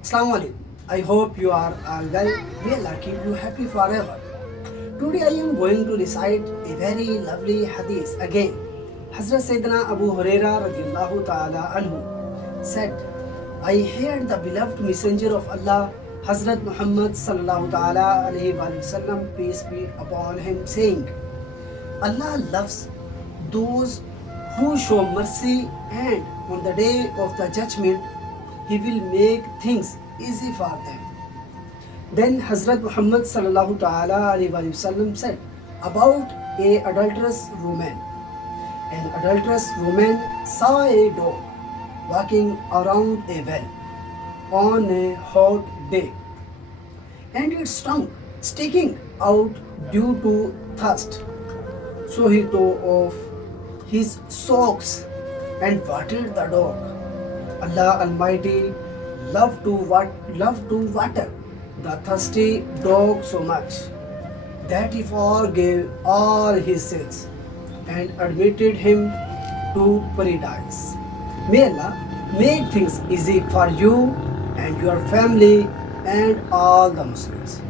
Assalamu alaikum. I hope you are all well. May Allah keep you happy forever. Today I am going to recite a very lovely hadith again. Hazrat Sayyidina Abu Huraira radiallahu ta'ala anhu said, I heard the beloved messenger of Allah, Hazrat Muhammad sallallahu ta'ala alayhi wa sallam, peace be upon him, saying, Allah loves those who show mercy, and on the day of the judgment he will make things easy for them. Then Hazrat Muhammad sallallahu ta'ala alayhi wa sallam said about a adulterous woman. An adulterous woman saw a dog walking around a well on a hot day, and its tongue sticking out due to thirst. So he tore off his socks and watered the dog. Allah Almighty loved to water the thirsty dog so much that he forgave all his sins and admitted him to paradise. May Allah make things easy for you and your family and all the Muslims.